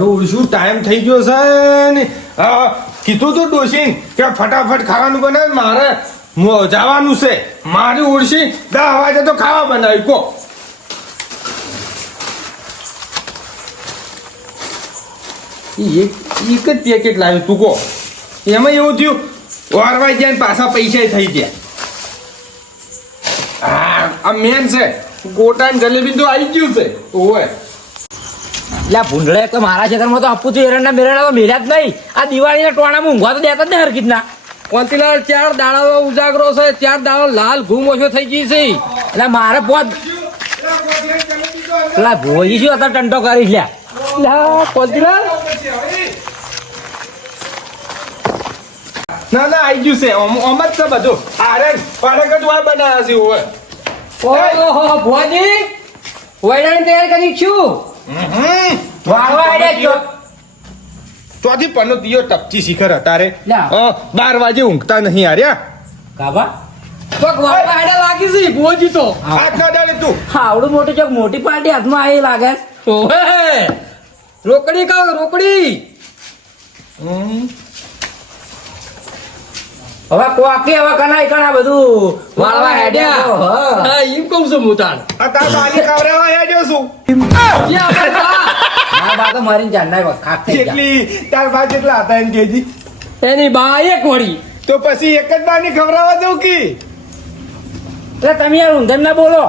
મારું ઉડશું ટાઈમ થઈ ગયો છે ને કીધું તું ડોશીન કે ફટાફટ ખાવાનું બનાવે મારે જવાનું છે મારી ઉડશી 10 વાગે તો ખાવા બનાવી કો એક જ પેકેટ લાવ્યું તું કો એમાં એવું થયું વારવાઈ ગયા ને પાછા પૈસા થઈ ગયા આ મેન છે ગોટા ને જલેબી તો આવી ગયું છે ઓય એટલે ભૂંડળે તો મારા ક્ષેત્રમાં તો આપું છું એરંડા મેરંડા તો મેળ્યા જ નહીં આ દિવાળીના ટોણામાં ઊંઘવા તો દેતા જ નહીં હરકીતના કોંતીલાલ 4 દાડાનો ઉજાગરો છે 4 દાડો લાલ ઘૂમ ઓછો થઈ ગઈ છે એટલે મારે પોત પેલા ભોજી શું હતા ટંટો કરી લ્યા કોંતીલાલ ના આવી ગયું છે ઓમ જ છે બધું આરે પાડક જ વાર બનાવ્યા છે ઓય ઓહો ભોજી વૈરાની તૈયાર કરી છું વાળવા આડ્યા ચોથી પન્નો દિયો ટપચી શિખર તારે લ્યા. 12 વાગે ઊંઘતા નહીં આર્યા કાબા તો વાળવા આડા લાગી છે ભોજી તો હાથ ના ડાલે તું આવડું મોટું ચોક મોટી પાર્ટી હાથમાં આવી લાગે ઓહે રોકડી કહો રોકડી હવે કોકી હવે કનાઈ કણા બધું વાળવા હેડ્યા હા એમ કહું છું હું તાણ આ તાર બાની કાવરાવા હેડ્યો છું આ બા તો મારી જાનના ખાક થઈ ગયા કેટલી તાર બા કેટલા હતા એમ કેજી એની બા એક વળી તો પછી એક જ બાની ખવડાવવા દઉં કી એટલે તમે યાર ઊંધન ના બોલો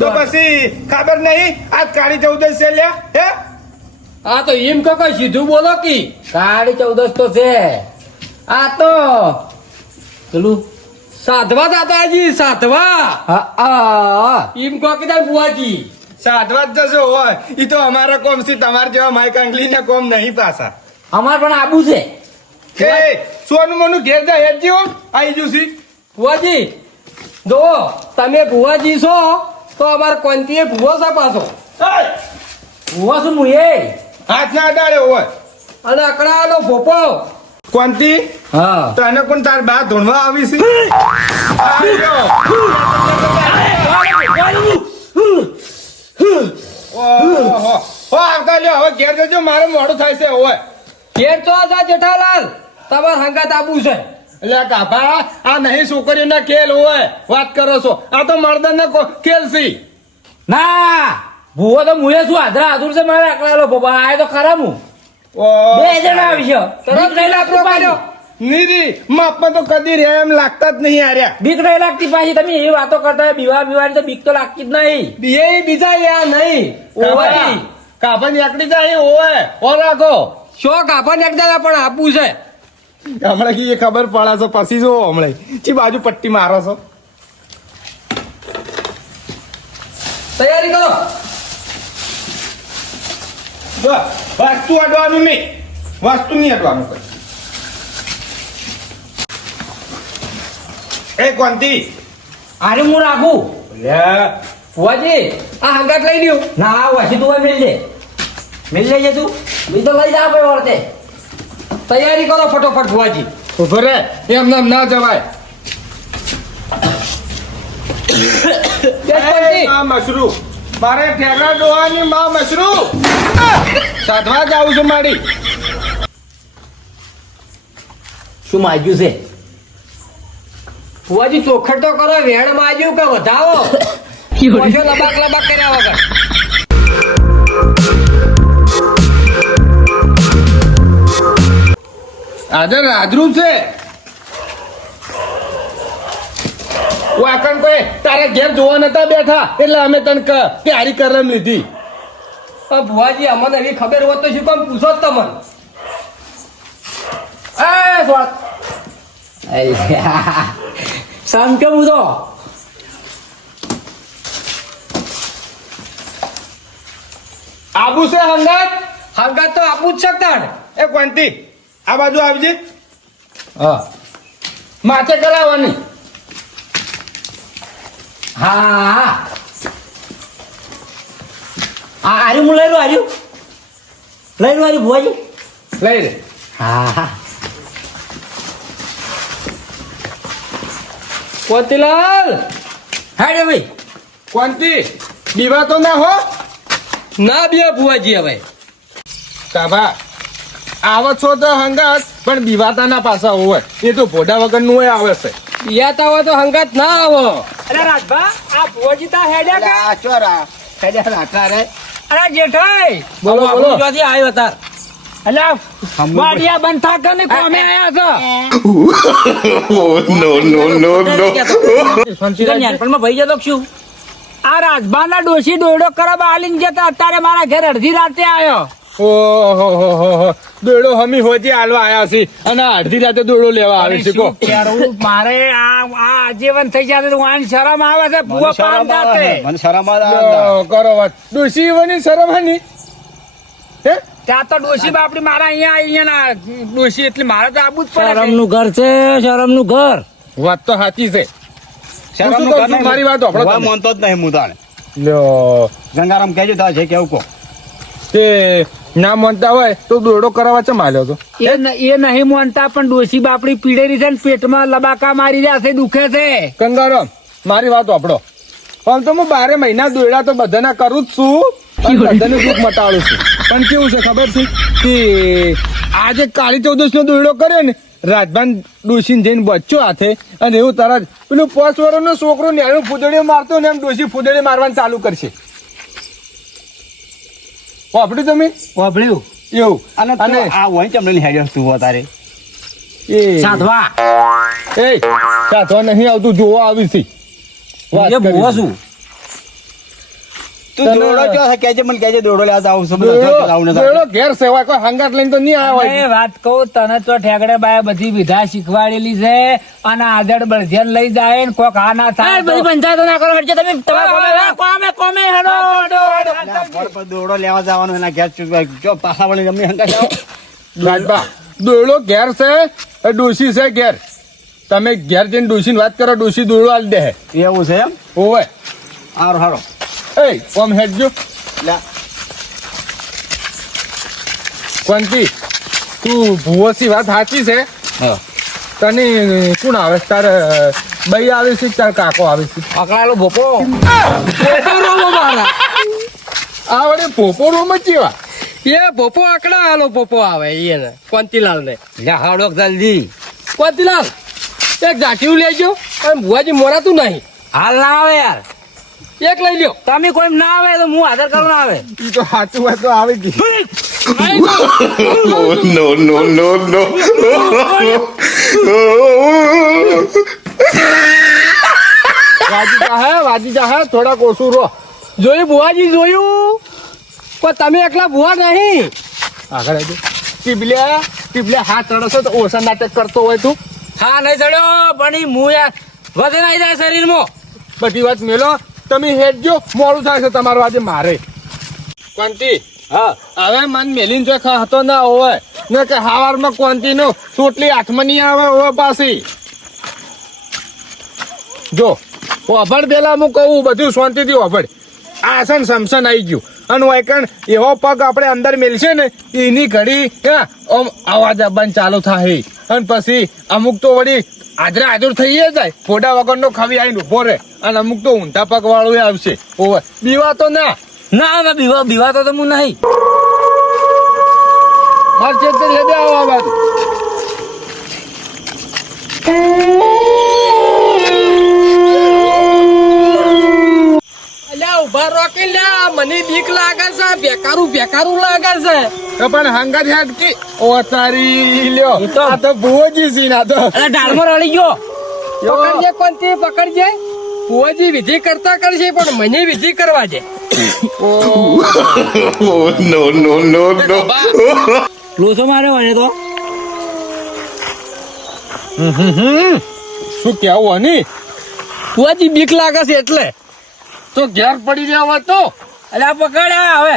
તો પછી ખબર નહીં આજ કાળી 14 છે લ્યા હે આ તો એમ કહો સીધું બોલો કી કાળી 14 તો છે આ તો પેલું સાધવા દાદાજી સાધવા હા એમ કહો કે તાર બુઆજી સાધવા જ જશો હોય ઈ તો અમારા કોમ છે તમારા જેવા માઈક અંગલી ના કોમ નહીં પાછા અમાર પણ આબુ છે એ સોનું મોનું ઘેર જા હેડ જીવો આઈ જુ છી બુઆજી જો તમે બુઆજી છો તો અમારે કોંતીએ ભૂવો છે પાછો હું શું મુએ હાથ ના અડાડે હોય અને અકડાનો ભોપો કોંતી હા તને કોણ તાર બા ધોણવા આવી છે ઓહો આવતા લ્યો હવે ઘેર જજો મારે મોડું થાય છે હોય ઘેર તો જા જેઠાલાલ તમાર હંગાત આબુ છે એટલે કાભા આ નહીં છોકરીઓના ખેલ હોય વાત કરો છો આ તો મર્દના ખેલ છે ના ભૂવો તો મુએ શું આધરા આધુર છે મારે અકળાલો બાબા આ તો ખરા હું ઓહો. બે જણા આવી છે તરત નહીં લાગતો પાડ્યો નીરી માપમાં તો કદી રે એમ લાગતા જ નહીં આર્યા બીક નહીં લાગતી પાછી તમે એ વાતો કરતા હોય બીવાની તો બીક તો લાગતી જ નહીં બીએ બીજા યા નહીં ઓવાજી કાભા નીકળી જાય ઓય ઓ રાખો શો કાપા નાખતા પણ આપવું છે હમણાં કી એ ખબર પડે છે પછી જો હમણાં ચી બાજુ પટ્ટી મારો છો તૈયારી કરો વસ્તુ અડવાનું નહીં વસ્તુ નહીં અડવાનું કઈ એ કોંતી આરે હું રાખું લે ફુવાજી આ હંગાત લઈ લ્યો ના વાસી તું મિલ લેજે તું બી તો લઈ જા ભાઈ વળતે તૈયારી કરો ફટોફટ ફુવાજી ઉભો રે એમ નામ ના જવાય માં મશરૂ મારે ઠેકડા ડોહાની માં મશરૂ સાધવા જ આવું છું મારી શું માગ્યું છે ફુવાજી ચોખટ તો કરો વેણ માજ્યું કે વધાવો પાછો લબાક લબાક કર્યા વગર આજે રાજરૂપ છે વાકણ કોઈ તારે ઘેર જોવા નતા બેઠા એટલે અમે તને પ્યારી કરવા લીધી પણ ભુવાજી અમને એવી ખબર હોત તો શું કામ પૂછો જ તમને એ સ્વાત શાંત કેવું તો આબુ છે હંગાત હંગાત તો આપવું જ શકતા ને એ કોંતી આ બાજુ આવજે હા માથે કરાવવાની હા આર્યું હું લઈ લો આર્યું ભુવાજી લઈ રે હા મોતીલાલ હાડે ભાઈ કોંતી દીવા તો ના હો ના બે ભુવાજી હવે તાભા આવો છો તો હંગાત પણ બીવાતાના પાસા હોય એ તો ભોડા વગર નું આવે છે યાતા હોય તો હંગાત ના આવો. અરે રાજભા આ ભુવાજી તા હેડ્યા કે આ ચોરા હેડ્યા રાખતા રે અરે જેઠાઈ બોલો, આવો બોલો. આપણું જ્યાંથી આવ્યો તાર અલ્યા વાડિયા બંધ થા કે ને કોમે આયા છો નાનપણમાં ભાઈ જતો શું આ રાજભાના ડોશી દોયડો કરવા આલીને જતા અત્યારે મારા ઘેર અડધી રાતે આવ્યો ઓહો દોડો હમી હોજી હાલવા આયા છે અને અડધી રાતે દોડો લેવા આવે છે કો શું કરું? મારે આ આજીવન થઈ જાય તો વાન શરમ આવે છે ભૂવા પાન દાતે મને શરમ આવે કરો વાત ડોશી વની શરમ હની હે ત્યાં તો ડોશી બાપડી મારા અહીંયા ના ડોશી એટલે મારે તો આબુ જ પડે શરમ નું ઘર છે શરમ નું ઘર વાત તો સાચી છે શરમ શું કહું છું? મારી વાત સાંભળો તમે. માનતો જ નહીં હું તાણે લ્યો ગંગારામ કહેજો તારે છે કેવું કો તે ના માનતા હોય તો દોડો કરાવવા ચમ હાલ્યો તો એ નહીં માનતા પણ ડોશી બાપડી પીડેલી છે ને પેટમાં લબાકા મારી રહ્યા છે દુખે છે કંગારામ મારી વાત સાંભળો આમ તો હું 12 મહિના દોડ્યા તો બધાના કરું જ છું અને બધાને દુઃખ મટાડું છું પણ કેવું છે ખબર છે કે આજે કાળી ચૌદશ નો દોડો કર્યો ને રાજભાન ડોશીને જઈને બચ્યો હાથે અને એવું તરત પેલું 5 વર્ષનો છોકરો નેણું ફૂદડીઓ મારતો ને એમ ડોશી ફૂદડી મારવાનું ચાલુ કરશે વાપર્યું તમે વાપર્યું એવું અને તું આ હોય ચમડેલી હેડ્યો તું તારે એ સાધવા એ સાધવા નહીં આવતું જોવા આવી છે વાત એ ભૂવો કરી. છું તું તને- દોડો જો કહેજે મને કહેજે દોડો લેવા આવું છું દોડો ઘેર સેવા કોઈ હંગાત લઈને તો નહીં આવ્યા એ હોય વાત કહું તને તો ઠેકડે બાય બધી વિધા શીખવાડેલી છે અને આગળ બળધ્યાન લઈ જાય ને કોક હા ના થાય બધી પંચાયતો ના કરો હટજો તમે કોમે હેડો દોડો લેવા જવાનું એના ઘેર જો પાછા વળી ગમે હંગા જાઓ રાજબા દોડો ઘેર છે એ ડોશી છે ઘેર તમે ઘેર જઈને ડોશીને વાત કરો ડોશી દોડો આલી દે એવું છે એમ ઓવે હારો હારો એ ઓમ હેડજો લે કોંતી તું ભુવોસી વાત સાચી છે હા તને કોણ આવે છે? તાર બઈ આવે છે કે તાર કાકો આવે છે અકળાયેલો ભોપો આ વડે પોપો રૂમ જ જેવા એ ભોપો આકડા આલો ભોપો આવે એને કોંતીલાલ ને હાડો જલ્દી કોંતીલાલ એક જાઠિયું લેજો અને ભુવાજી મોરાતું નહીં હાલ ના આવે યાર એક લઈ લ્યો તમે કોઈ ના આવે તો હું હાજર કરું ના આવે એ તો સાચું હોય તો આવી ગઈ વાજી જા હે થોડાક ઓછું રો જોયું ભુવાજી જોયું પણ તમે એકલા ભુવા નહીં આગળ આવજો ટીબલ્યા હાથ રડશો તો ઓછા નાટક કરતો હોય તું હા નહીં ચડ્યો પણ હું યાર વધે નાઈ જાય શરીરમાં બધી વાત મેલો તમે હેડજો મોડું થાય છે તમારું આજે મારે કોંતી હા હવે મન મેલીન જો હતો ના હોય ને કે હાવારમાં કોંતી નો ચોટલી હાથમાં નહીં આવે હોય પાછી જો ઓભળ પેલા હું કહું બધું શાંતિથી ઓભળ આસન સમસન આવી ગયું અને વાયકણ એવો પગ આપણે અંદર મેલશે ને એની ઘડી આમ અવાજ આવવાનું ચાલુ થાય અને પછી અમુક તો વળી હાજરા હાજર થઈ જાય ફોટા વગરનો ખવી આવીને ઉભો રહે અને અમુક તો ઊંધા પગ વાળું આવશે ઓવે બીવા તો ના ના બીવા તો હું નહીં માર ચેક હેડે આવો આ બાજુ અલ્યા ઉભા રોકી લ્યા મને બીક લાગે છે બેકારું લાગે છે તો પણ હંગાત હેડકી ઓ તારી લ્યો ઈ તો- આ તો ભુવોજી સી ના તો અરે ડાળમાં રળી ગયો પકડજે કોંતી પકડજે ભુવાજી વિધિ કરતા કરશે પણ મને વિધિ કરવા દે લોસો માર્યો મને તો શું કેવું હની ભુવાજી બીક લાગે છે એટલે તો ઘેર પડી રહ્યા હોય તો અલ્યા પકડ્યા હવે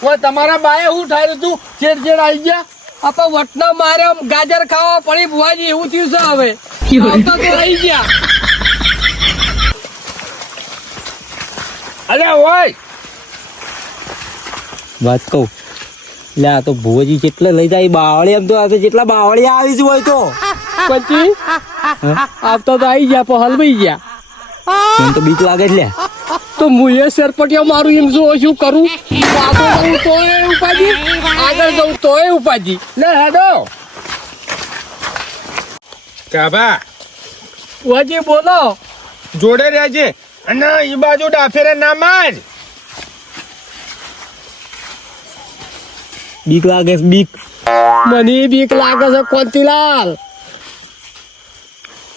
કોઈ તમારા બાએ હું ઠાર્યું તું ચેડ આવી ગયા આપા વટના મારે ગાજર ખાવા પડી ભુવાજી એવું થયું છે હવે આવતા તો રહી ગયા અલ્યા હોય વાત કહું એટલે આ તો ભુવજી જેટલે લઈ જાય બાવળી એમ તો આ તો જેટલા બાવળી આવી જ હોય તો પછી આવતા તો આવી ગયા પણ હલવાઈ ગયા મને તો બીક લાગે છે લ્યા તો હું એ શેરપટિયા મારું એમ શું કરું? પાછળ જવું તોય ઉપાજી, આગળ જવું તોય ઉપાજી. લે હેડો કાબા ભુવાજી બોલો. જોડે રહેજે અને ઈ બાજુ ડાફેરે ના માર. બીક લાગે છે, બીક. મને બીક લાગે છે કોંતીલાલ.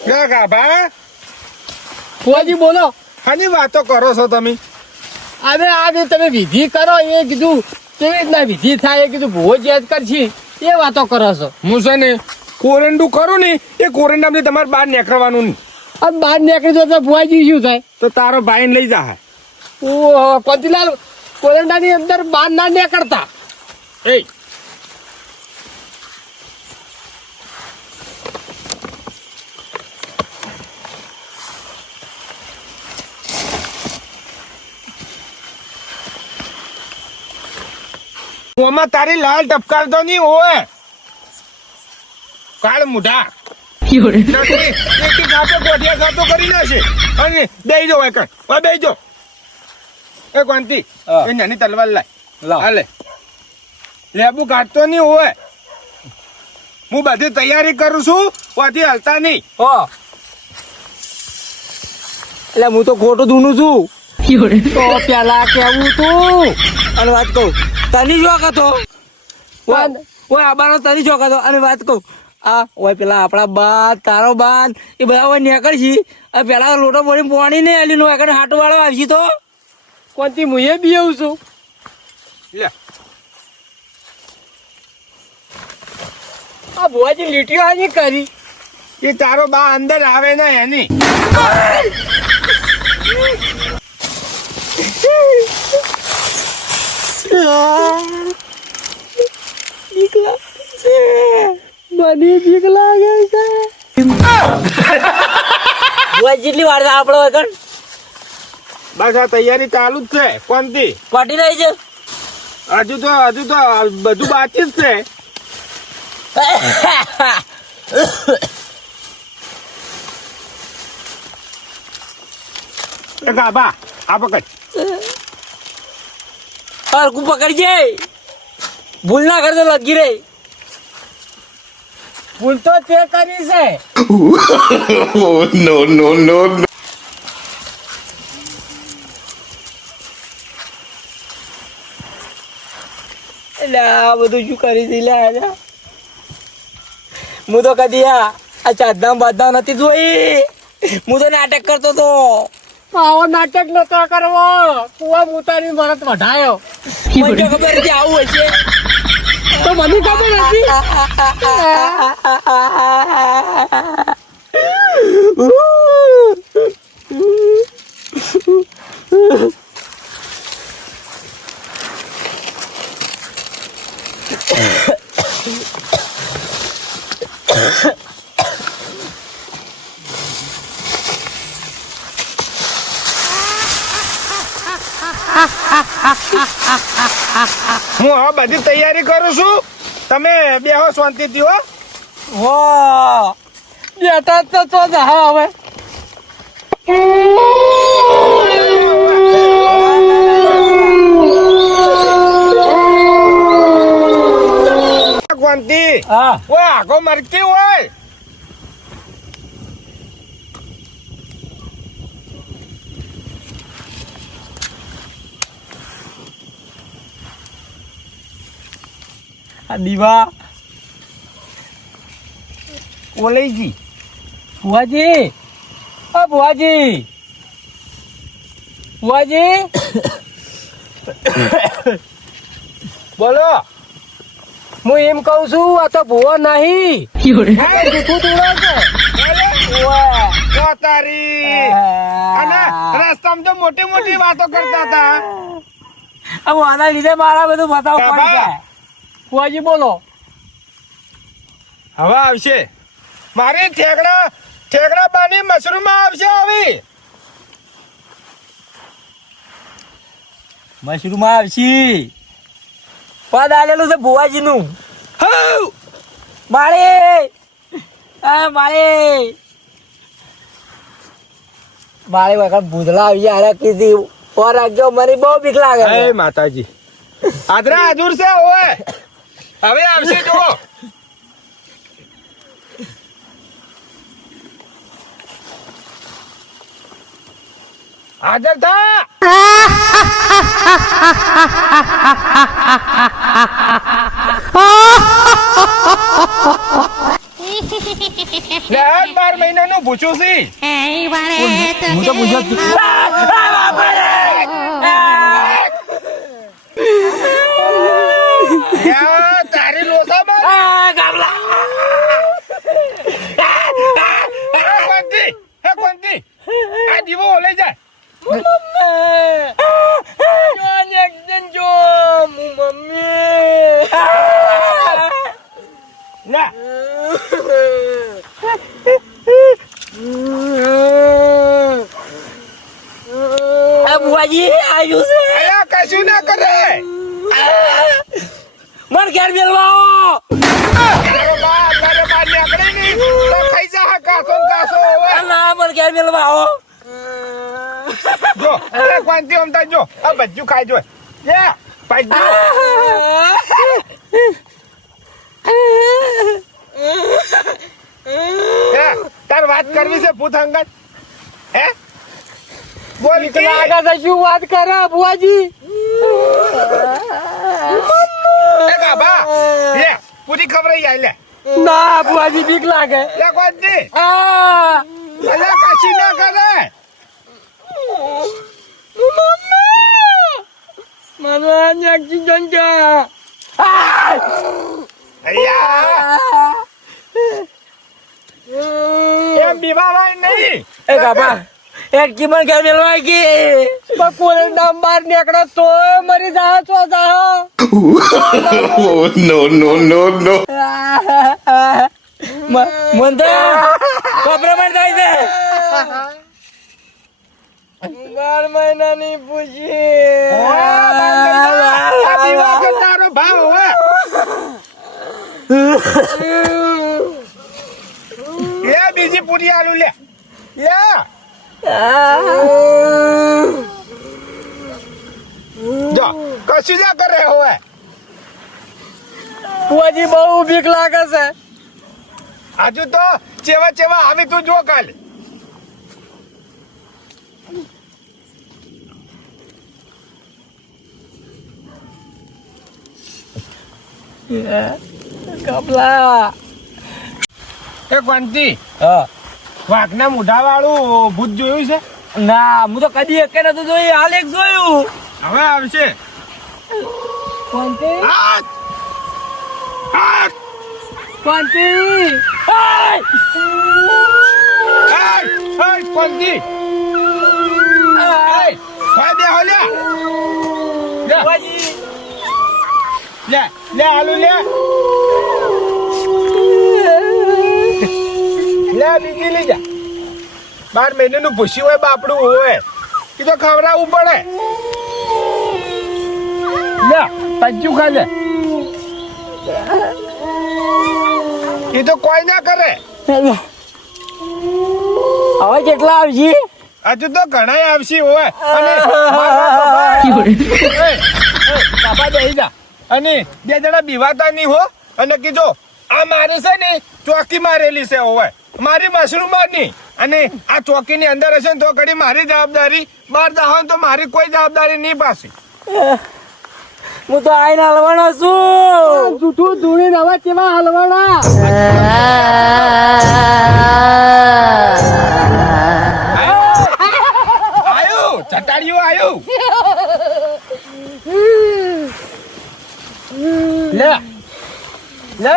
ના કાબા ભુવાજી બોલો. હાની વાતો કરો છો તમે? અરે આજે તમે વિધિ કરો એ કીધું કેવી રીતના વિધિ થાય એ કીધું ભુવાજી જ કરશી એ વાતો કરો છો. હું છે ને કોરંડું કરું ને એ કોરંડામાંથી તમારે બહાર નીકળવાનું નહીં. આ બહાર નીકળી જતો ભુવાજી શું થાય? તો તારો ભાઈને લઈ જા. ઓહો કોંતીલાલ કોરંડાની અંદર બહાર ના નીકળતા. એ ઓમાં તારી લાલ ટપકારતો નહીં હોય. કાળ મુઢા નથી, એકી ગાતો ગોઠિયા ગાતો કરી નાખે. અને બેહી જાઓ એકણ. હવે બેહી જાઓ. એ કોંતી હા. એ નાની તલવાર લાય. લાવ. હાલે લેબુ કાઢતો નહીં હોય. હું બધી તૈયારી કરું છું, પછી હલતા નહીં. એટલે હું તો ખોટું ધૂનું છું. તો પેલા કેવું તું અને વાત કહું, તની શોખ હતો. ઓય આબાનો તની શોખ હતો. અને વાત કહું, આ ઓય પેલા આપણા બાદ તારો બાદ એ બધા ઓય નીકળશી. આ પેલા લોટો બોલી પાણી નહીં આલી નો એકને હાટો વાળો આવશી તો કોંતી હું એ બી આવું છું. લે આ ભુવાજી લીટીઓ આની કરી. એ તારો બા અંદર આવે ને એની. મને બીક લાગે છે. જેટલી વાર આપડો એકણ બસ આ તૈયારી ચાલુ જ છે. કોનથી પાટી રહી છે. હજુ તો બધું બાકી જ છે. એ ગાભા આ પકડ. હરકું પકડજે, ભૂલ ના કરતો લગી રહી. ભૂલ તો તે કરી છે. no, no, no. એટલે આ બધું શું કરી છે લે? હું તો કદી આ ચાદના બાદના નથી જોઈ. હું તો નાટક કરતો તો. આવો નાટક નતો કરવો. કુવા ઉતારી મરત વઢાયો. મને તો ખબર હતી આવું હશે. તો મને ખબર હતી. હું હવે બધી તૈયારી કરું છું. તમે બેહો શાંતિથી હો. વાહ બેટા તો જા હવે. કોનથી હા ઓય આગો મરતી હોય. આ દીવા ઓલઈજી ભુવાજી ઓ ભુવાજી ભુવાજી બોલો. હું એમ કઉ છું આ તો ભુવો નહીં. જૂઠું દોડો છે. ઓ તારી અને રસ્તામાં તો મોટી મોટી વાતો કરતા હતા. આના લીધે મારા બધું બતાવ પડી કાકા. જાય. ભુવાજી બોલો. હવે આવશે મારી ઠેકડા બાની મશરૂમ આવશે. આવી મશરૂમ આવશી. પદ આલેલું છે ભુવાજી નું. માળે માળે માળે વખત ભૂતળા આવી ગયા. કીધી ઓર રાખજો મારી બહુ બીક લાગે છે. એ માતાજી આદરા હજુર છે ઓય હવે આવશે જુઓ હાજર થા લે 12 મહિનાનું પૂછું છી હું તો પૂછ્યો જ છું. યા, તારી લોસા માં કોંતી આ દીવો લઈ જાય ના બુઆજી આવ્યું છે અયા કશું ના કરે મન ઘેર મેલવા તારો બાર નીકળે નહીં તો ખાઈ જા કાસો ને કાસો હવે ના મન ઘેર મેલવા આવો જો અરે કોંતી ઓમતા જો આ બચ્ચું ખાઈ જો લે પાજો તાર વાત કરવી છે ભૂત અંગત હે બોલ કે આગળ શું વાત કરે બુઆજી એ ગાભા લે પૂરી ખબર આઈ લે ના બુઆજી બીક લાગે લે કોંતી આ અલ્યા કાશી ના કરે અયા એમ બીવાવાય નહીં એ કાપા એક કિમન ઘેર મેલવા ગઈ બપોરે નામ બહાર નીકળે તો મરી જા છો જા મન તો કોપરામણ થાય છે 12 મહિનાની પૂછી આ બીવા કે તારો ભાવ હોય લે બીજી પૂરી આલુ લે જો કશું ના કરે હોય બુઆજી બહુ બીક લાગે છે હજુ તો ચેવા ચેવા આવી તું જો કાલે કપલા એ કોંતી હા વાઘના મોઢા વાળું ભૂત જોયું છે ના હું તો કદી એક નતું જોયું હાલ એક જોયું હવે આવશે કોંતી હાથ! હાથ! કોંતી હાથ! હાથ! કોંતી હાથ! ભાઈ દે હો લે બુઆજી લે લે આલુ લે લે બીજી લઈ જા 12 મહિનાનું ભૂસી હોય બાપડું હોય એ તો ખવડાવવું પડે લે પંચું ખા લે એ તો કોઈ ના કરે હવે કેટલા આવશે હજુ તો ઘણા આવશે હોય અને બાપા બેસી જા અને બે જણા બીવાતા નહીં હો અને કીધો આ મારે છે ને ચોકી મારેલી છે હોય મારી મશરૂમ ની અને આ ચોકી ની અંદર હશે ને તો ઘડી મારી જવાબદારી બહાર જાવ તો મારી કોઈ જવાબદારી નહીં પાછી હું તો આઈને હલવાનો છું જૂઠું ધૂણી હવે કેવા હલવાના આયુ ચટાડ્યું આયુ લે લે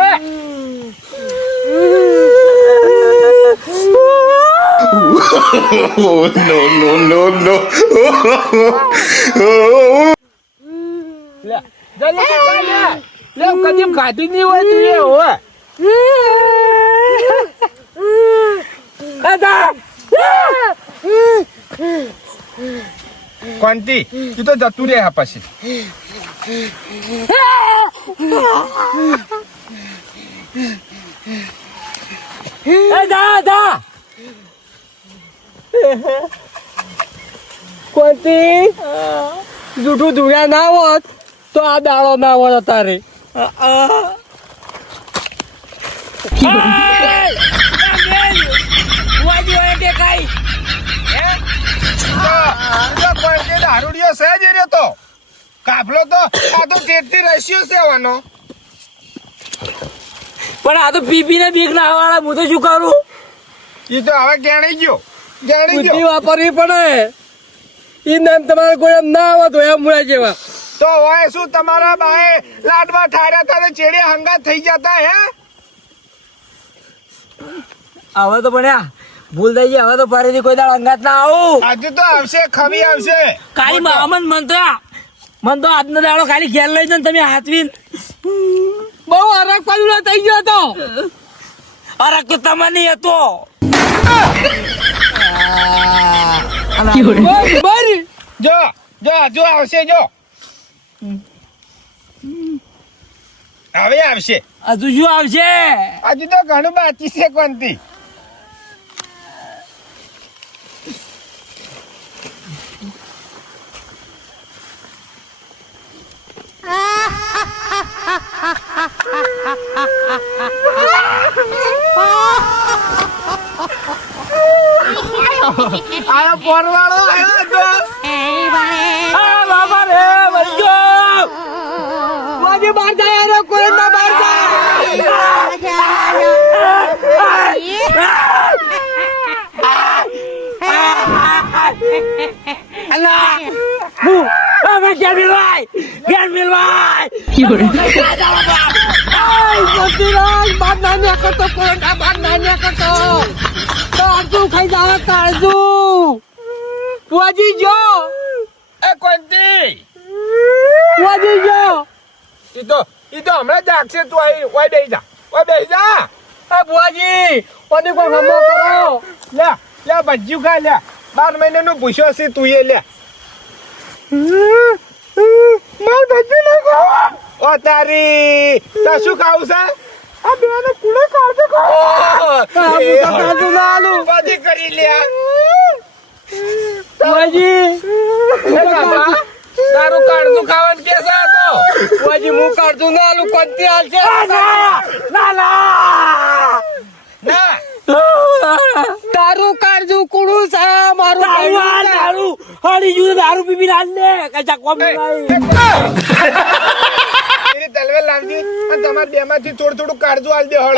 લે જલ્દી લે લે કદી ખાધી નહીં હોય તું એ હોય કોંતી તું તો જતું રહે પછી કોઈથી જૂઠું ધૂળ્યા ના હોત તો આ દાડો ના હોત તારે. દારૂડિયો છે જ રહ્યો તો કાફલો તો આ તો કેટલી રસ્યો સેવાનો. પણ આ તો પી ને બીક ના વાળા હું તો શું કરું? ઈ તો હવે ગેણી ગયો બુદ્ધિ વાપરવી પડે. ઈ નામ તમારે કોઈ એમ ના આવત હોય એમ મૂળા જેવા. તો હોય શું તમારા બાએ લાડવા ઠાર્યા હતા ને ચેડે હંગાત થઈ જતા હે. હવે તો ભણ્યા ભૂલ થઈ ગઈ. હવે તો ફરીથી કોઈ દાડ અંગાત ના આવું. આજે તો આવશે ખમી આવશે. ખાલી મન તો આજનો દાડો ખાલી ખેલ લઈ જાય ને તમે હાથવીન બહુ અરગ પાડું થઈ ગયો તો. અરે તો તમે નહીં હતો. જો જો હજુ આવશે જો હવે આવશે. હજુ શું આવશે? હજુ તો ઘણું બાકી છે કોનથી. આયો પોરવાળો આયો તો. બાબા રે વળજો. વાજી બહાર જાય રે કોઈ ના બહાર વાજી જો એ કોનથી વાજી જો ઈ તો હમણાં જ આગશે. તું અહીં ઓય બેહી જા આ બુઆજી ઓને કોઈ હમો કરો. લે ભજીયું ખા લે. 12 મહિનાનું પૂછ્યો છે તું એ લે. માર ભજીયું નહીં ખાવા. ઓ તારી તા શું ખાવું છે? આ બેને કુણે કાઢે કાજુ ના આલુ બધી કરી લે. બુઆજી તારું કાઢતું ખાવાનું કે છે આ તો. બુઆજી હું કાઢું ના આલુ કોનથી હાલશે. ના તારું કાળજું કુડું છે મારું દારૂ હળી જુદું દારૂ પીપી નાખ દે કચા કોમ એની તલવાર લાવજી અને તમારા બેમાંથી થોડું કાઢજો આલ દે હળ.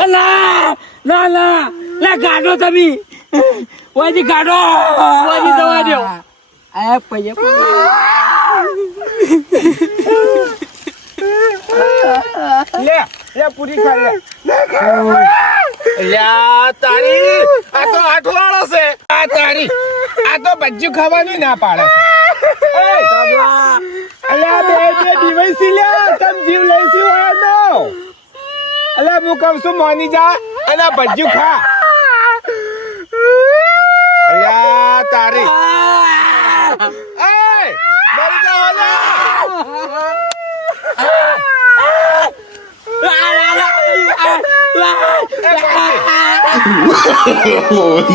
ના લે ગાડો તમે ઓયથી ગાડો બુઆજી દવા દો. આ પૈયા લે પૂરી ખા લે. લ્યા તારી આ તો આઠવાળો છે. આ તારી આ તો ભજીયું ખાવાનું ના પાડે છે. અલ્યા બે દિવસી લે તમ જીવ લઈશું આનો. અલ્યા હું કહું છું મોની જા અને ભજીયું ખા. અલ્યા તારી એ મરી જા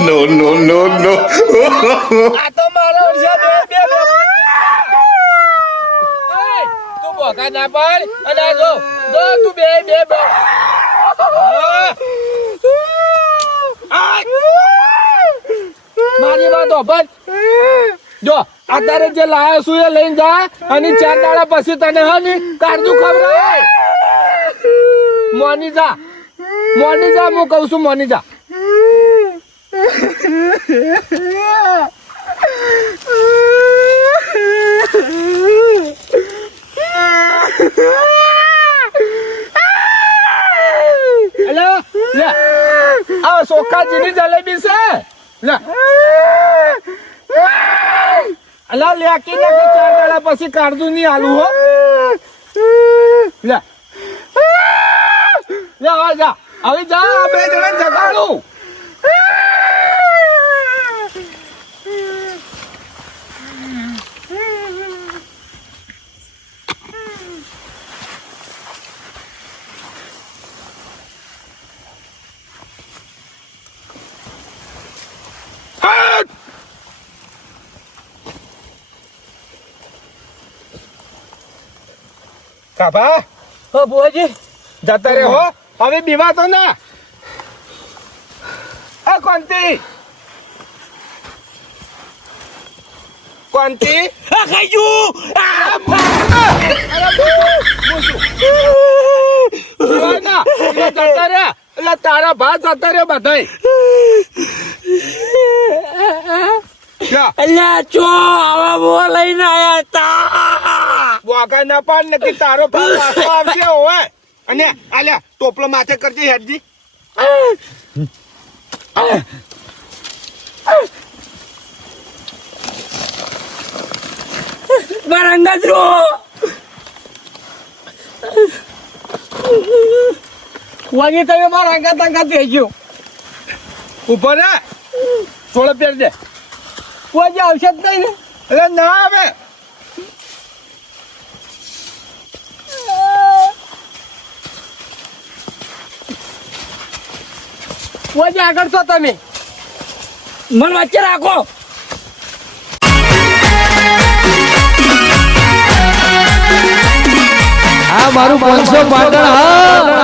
No, no, no, no. આ તો મારો છે. બે તું બોકા ના પડ અને આ જો તું બે મારી વાત ઓપન જો અત્યારે જે લાયો છું એ લઈને જા અને 4 દાડા પછી તને હની કાઢું ખવડાય. મોની જા હું કહું છું મોની જા. લે આ સોખાજીની જલેબી છે. લે અલા લે કે 4 દાડા પછી કાઢું નહીં આલુ હો. લે હવે જા આ બે જણા જગાડું. કાભા ઓ ભુવાજી જતા રે હો હવે બીવા તો ના આ કોંતી ખાઈ ગયું જતા રે એટલે તારા ભાત જતા રે બધાય અલ્યા ચો આવા બો લઈને આયા તા વાગા ના પાડ ને કે તારો ભાત પાછો આવશે હવે અને આલ્યા ટોપલો માથે કરજે હેડજી મારા અંદાજો ભુવાજી તમે મારા અંગાત થઈ ગયો ઉપર રે થોડો પહેર દે ભુવાજી આવશે જ નહીં ને એટલે ના આવે ભુવાજી આગળ તો તમે મન વચ્ચે રાખો આ મારું 500 પાટણ હા